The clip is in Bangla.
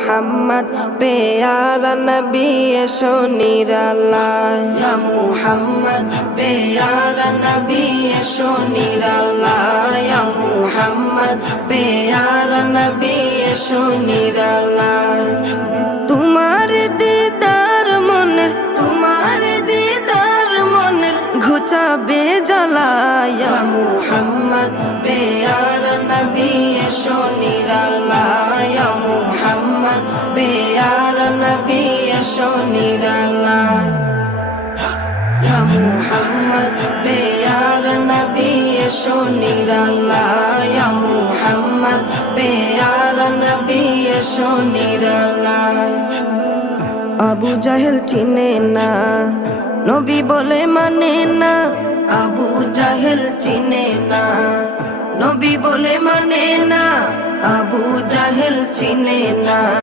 মুহাম্মদ প্যারা নবী এসো নিরালায় ইয়া মুহাম্মদ প্যারা নবী এসো নিরালায় ইয়া মুহাম্মদ প্যারা নবী এসো নিরালায় তোমার দিদার মনের ঘুচাবে জ্বালায় ইয়া মুহাম্মদ প্যারা নবী এসো নিরালায় ইয়া মুহাম্মদ প্যারা নবী এসো নিরালায় ইয়া মুহাম্মদ প্যারা নবী এসো নিরালায় ইয়া মুহাম্মদ প্যারা নবী এসো নিরালায় আবু জাহেল চিনে না নবী বলে মানে না আবু জাহেল চিনে না নবী বলে মানে না আবু জাহেল চিনে না